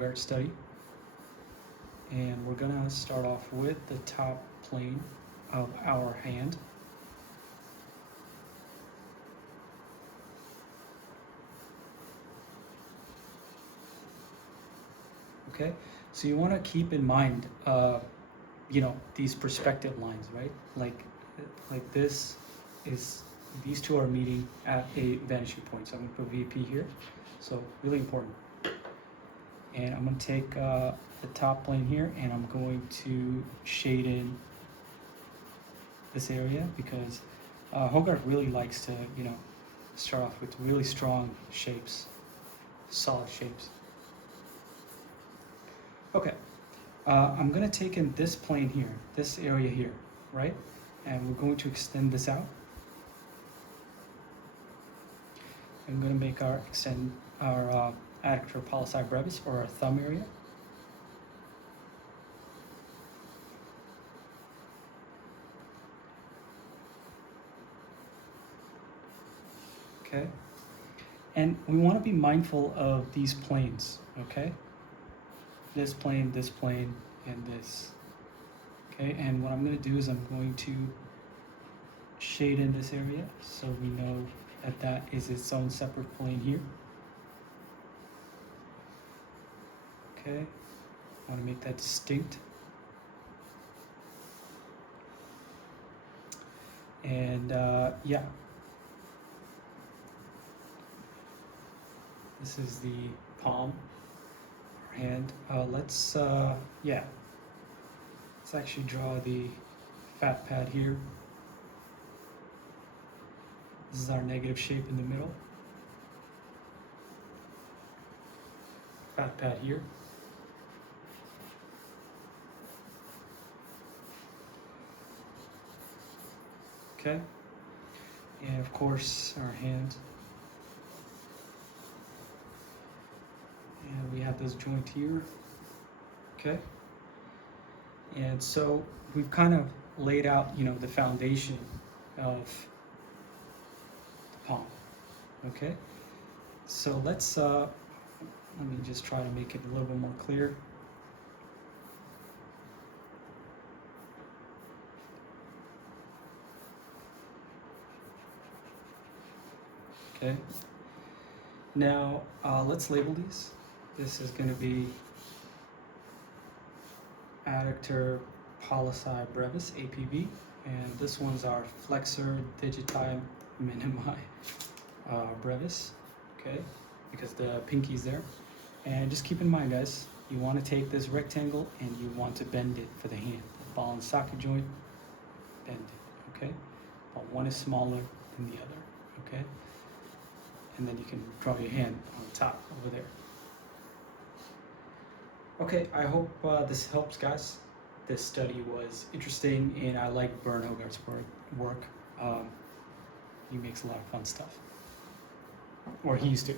Hogarth study, and we're gonna start off with the top plane of our hand. Okay, so you want to keep in mind, these perspective lines, right? Like this is, these two are meeting at a vanishing point. So I'm gonna put VP here. So really important. And I'm gonna take the top plane here, and I'm going to shade in this area because Hogarth really likes to, start off with really strong shapes, solid shapes. Okay, I'm gonna take in this plane here, this area here, right? And we're going to extend this out. I'm gonna make our adductor pollici brevis, or our thumb area. Okay, and we want to be mindful of these planes, okay? This plane, and this. Okay, and what I'm going to do is I'm going to shade in this area so we know that that is its own separate plane here. Okay, I want to make that distinct. And yeah, this is the palm, our hand. Let's actually draw the fat pad here. This is our negative shape in the middle. Fat pad here. Okay, and of course our hand. And we have this joint here. Okay, and so we've kind of laid out, the foundation of the palm. Okay, so let's let me just try to make it a little bit more clear. Okay, now let's label these. This is going to be adductor pollici brevis, APB, and this one's our flexor digiti minimi brevis, okay, because the pinky's there. And just keep in mind, guys, you want to take this rectangle and you want to bend it for the hand. The ball and socket joint, bend it, okay? But one is smaller than the other, okay? And then you can draw your hand on top over there. Okay, I hope this helps, guys. This study was interesting, and I like Burne Hogarth's work. He makes a lot of fun stuff, or he used to.